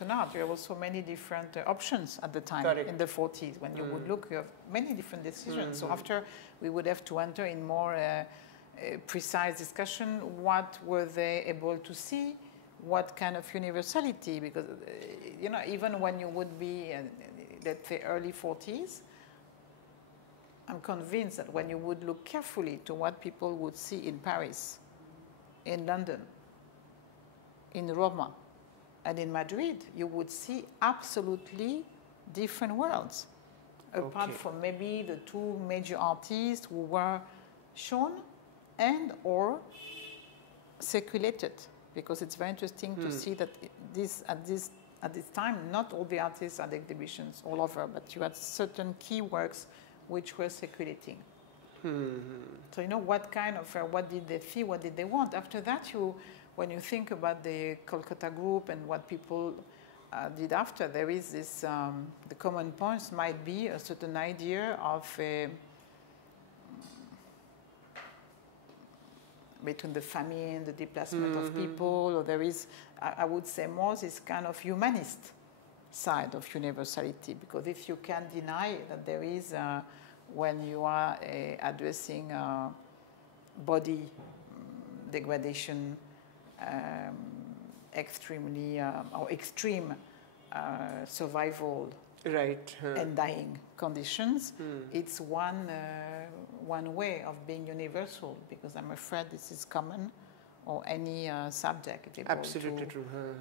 Western art. You have also many different options at the time. Correct. In the 40s. When you would look, you have many different decisions. So after, we would have to enter in more precise discussion. What were they able to see? What kind of universality? Because, you know, even when you would be, let's say, early 40s, I'm convinced that when you would look carefully to what people would see in Paris, in London, in Roma, and in Madrid, you would see absolutely different worlds. Apart from maybe the two major artists who were shown and or circulated. Because it's very interesting to see that at this time, not all the artists had exhibitions all over, but you had certain key works which were circulating. So you know what kind of, what did they see, what did they want? After that, when you think about the Kolkata group and what people did after, there is this, the common points might be a certain idea of between the famine, the displacement of people, or there is, I would say, more this kind of humanist side of universality, because if you can deny that there is, when you are addressing body degradation, extremely, or extreme survival and dying conditions, it's one way of being universal, because I'm afraid this is common, or any subject able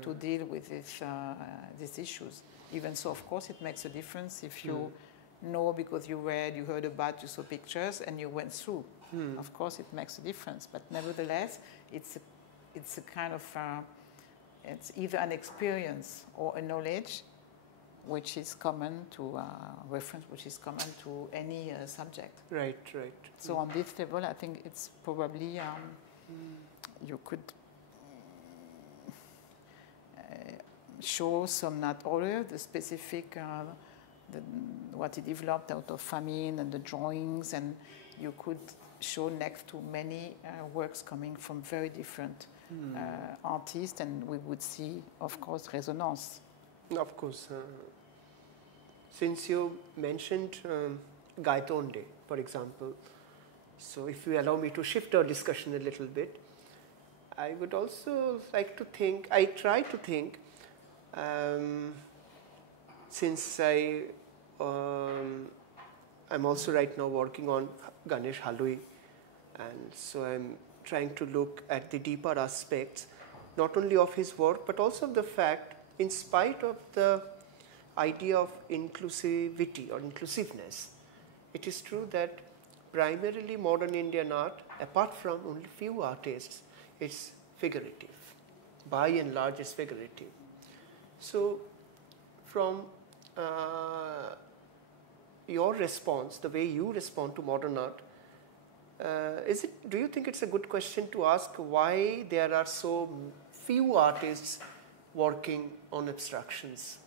to deal with these issues. Even so, of course, it makes a difference if you know, because you read, you heard about, you saw pictures, and you went through. Of course, it makes a difference, but nevertheless, it's a kind of, it's either an experience or a knowledge which is common to reference, which is common to any subject. Right. So on this level, I think it's probably you could show some, not all, the specific what he developed out of famine and the drawings, and you could show next to many works coming from very different artists, and we would see, of course, resonance. Of course. Since you mentioned Gaitonde, for example, so if you allow me to shift our discussion a little bit, I would also like to think, I try to think, since I'm also right now working on Ganesh Halui, and so I'm trying to look at the deeper aspects, not only of his work, but also of the fact, in spite of the idea of inclusivity or inclusiveness, it is true that primarily modern Indian art, apart from only few artists, is figurative. By and large, is figurative. So, from your response, the way you respond to modern art, do you think it's a good question to ask why there are so few artists working on abstractions?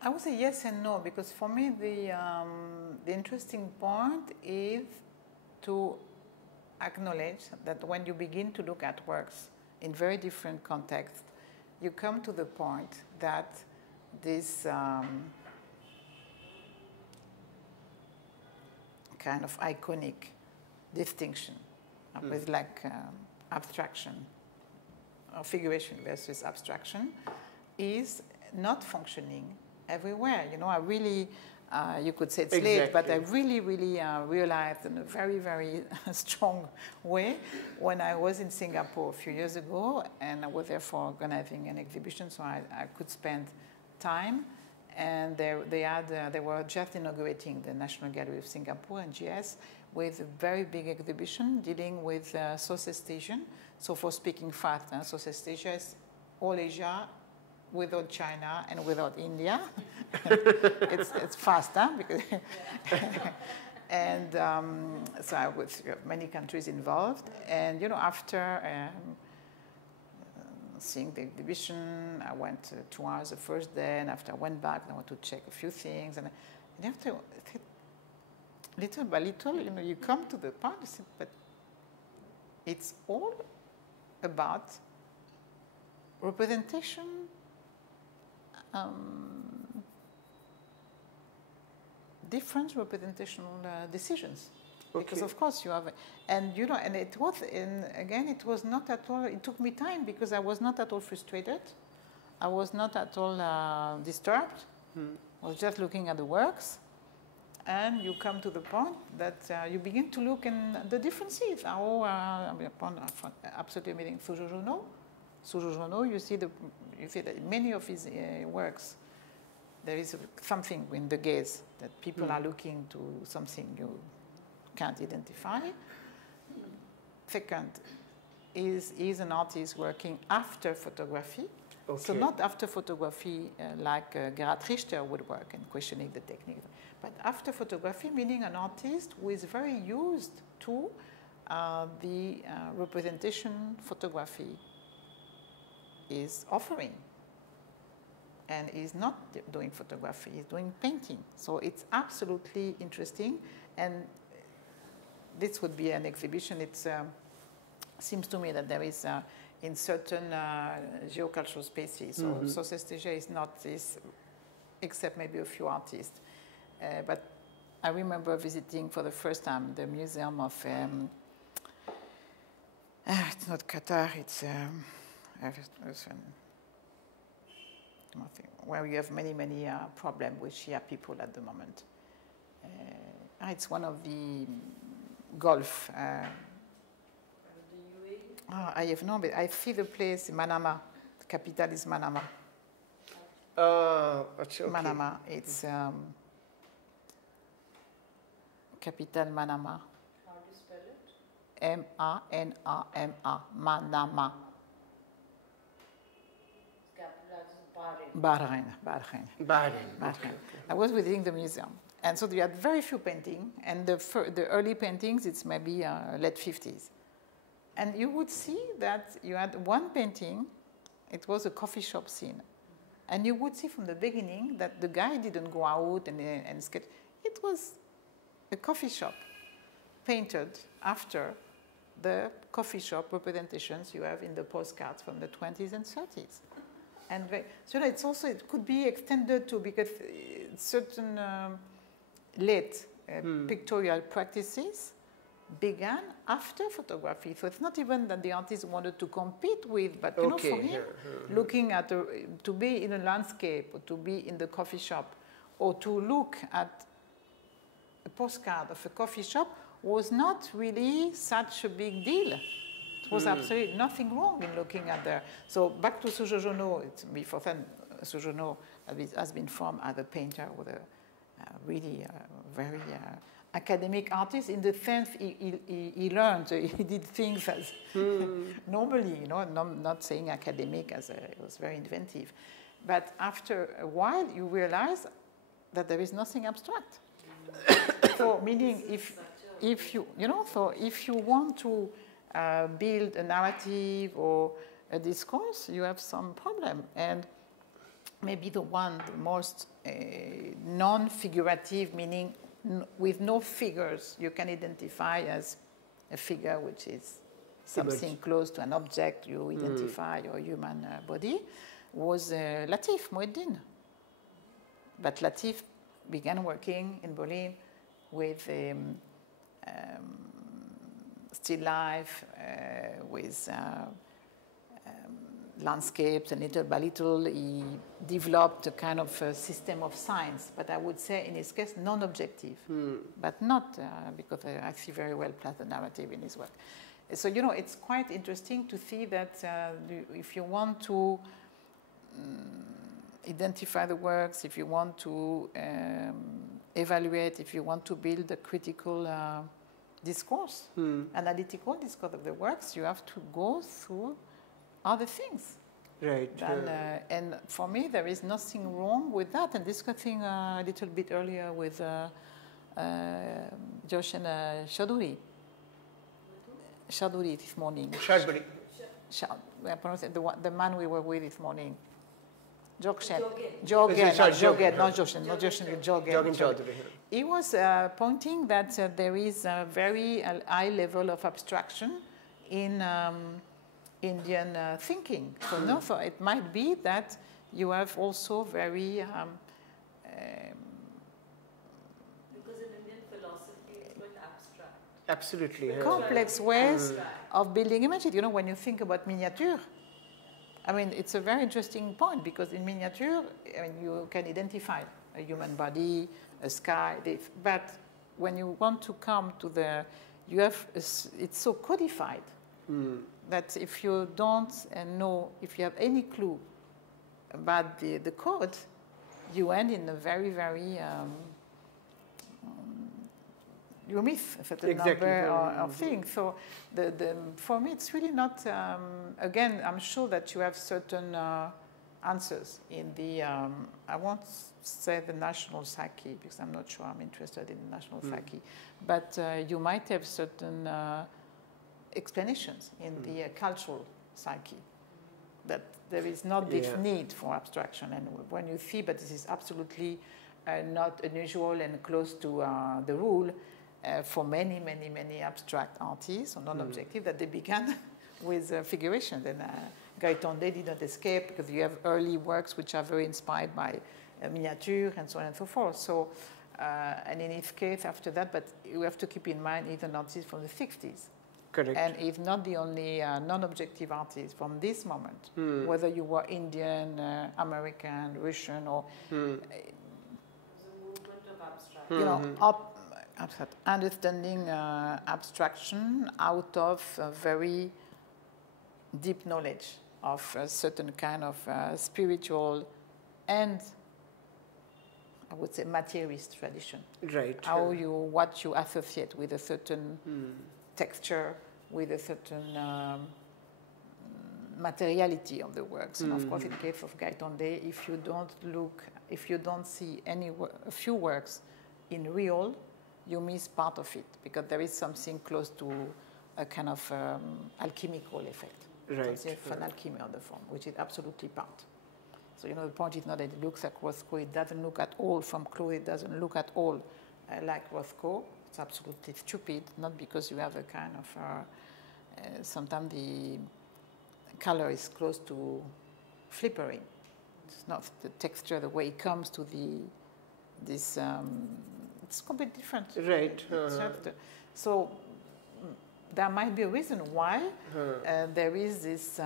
I would say yes and no, because for me the interesting point is to acknowledge that when you begin to look at works in very different contexts, you come to the point that this kind of iconic distinction with like abstraction or figuration versus abstraction is not functioning everywhere. You know, I really, you could say it's late, but I really realized in a very, very strong way when I was in Singapore a few years ago, and I was there for organizing an exhibition, so I could spend time. And they were just inaugurating the National Gallery of Singapore, NGS, with a very big exhibition dealing with Southeast Asian. So for speaking fast, Southeast Asia is all Asia, without China and without India. it's fast, huh? Because and so I was many countries involved. And you know, after seeing the exhibition, I went 2 hours the first day, and after I went back, I went to check a few things. And after, little by little, you know, you come to the part, you say, but it's all about representation, different representational decisions. Okay. Because of course you have, and you know, and it was, again, it was not at all, it took me time because I was not at all frustrated. I was not at all disturbed. I was just looking at the works. And you come to the point that you begin to look in the differences. Upon absolutely meeting Sujo Jono, you see that many of his works, there is something in the gaze that people are looking to something you can't identify. Second, is an artist working after photography. Okay. So not after photography like Gerhard Richter would work and questioning the technique, but after photography, meaning an artist who is very used to the representation photography is offering. And is not doing photography, he's doing painting. So it's absolutely interesting. And this would be an exhibition. It seems to me that there is in certain geocultural spaces. So Southeast Asia is not this, except maybe a few artists. But I remember visiting for the first time the museum of, it's not Qatar, it's where you have many problems with Shia people at the moment. It's one of the Gulf. I have no, but I see the place, Manama. The capital is Manama. Okay. Manama. It's capital Manama. How do you spell it? M-A-N-A-M-A. Manama. Capital is Bahrain. Okay. I was visiting the museum. And so you had very few paintings. And the early paintings, it's maybe late 50s. And you would see that you had one painting, it was a coffee shop scene. And you would see from the beginning that the guy didn't go out and sketch. It was a coffee shop painted after the coffee shop representations you have in the postcards from the 20s and 30s. And so it's also, it could be extended to, because certain late pictorial practices began after photography. So it's not even that the artist wanted to compete with, but you know, for him, looking at, to be in a landscape, or to be in the coffee shop, or to look at a postcard of a coffee shop was not really such a big deal. It was absolutely nothing wrong in looking at there. So back to Sujo Jono, before then, Sujo Jono has been formed as a painter with a really very academic artist in the sense he learned, he did things as normally, you know, not saying academic as it was very inventive. But after a while, you realize that there is nothing abstract. So meaning if you know, so if you want to build a narrative or a discourse, you have some problem. And maybe the most non-figurative, meaning with no figures, you can identify as a figure which is something close to an object you identify, your human body, was Latif Mueddin. But Latif began working in Berlin with still life, with landscapes, and little by little he developed a kind of system of science, but I would say in his case non-objective, but not because I see very well the narrative in his work. So, you know, it's quite interesting to see that if you want to identify the works, if you want to evaluate, if you want to build a critical discourse, analytical discourse of the works, you have to go through other things. Right. And for me, there is nothing wrong with that. And discussing a little bit earlier with Josh and Chaudhuri this morning. Shadbury. The man we were with this morning. Jogen, He was pointing that there is a very high level of abstraction in Indian thinking. So no, so it might be that you have also very because in Indian philosophy it's quite abstract. Absolutely. Yeah. complex ways of building images. You know, when you think about miniature, I mean, it's a very interesting point because in miniature, I mean, you can identify a human body, a sky, but when you want to come to the, you have, it's so codified that if you don't know, if you have any clue about the code, you end in a very, very, you miss a certain number of things. So for me, it's really not, again, I'm sure that you have certain answers in the, I won't say the national psyche, because I'm not sure I'm interested in the national psyche, but you might have certain explanations in the cultural psyche, that there is not this need for abstraction. And when you see, but this is absolutely not unusual and close to the rule, for many, many, many abstract artists or non-objective, that they began with figurations. And Gaitonde did not escape, because you have early works which are very inspired by miniature and so on and so forth. So, and in his case after that, but you have to keep in mind he's an artist from the 60s. Correct. And he's not the only non-objective artist from this moment, whether you were Indian, American, Russian, or It's a movement of abstract. you know, understanding abstraction out of a very deep knowledge of a certain kind of spiritual and, I would say, materialist tradition. Right. How you, what you associate with a certain texture, with a certain materiality of the works. And of course, in the case of Gaitonde, if you don't look, if you don't see a few works in real, you miss part of it, because there is something close to a kind of alchemical effect. Right. So it's an alchemy of the form, which is absolutely part. So, you know, the point is not that it looks like Rothko, it doesn't look at all from Claude, it doesn't look at all like Rothko. It's absolutely stupid, not because you have a kind of, sometimes the color is close to flippering. It's not the texture, the way it comes to this, it's completely different. Right. So there might be a reason why there is this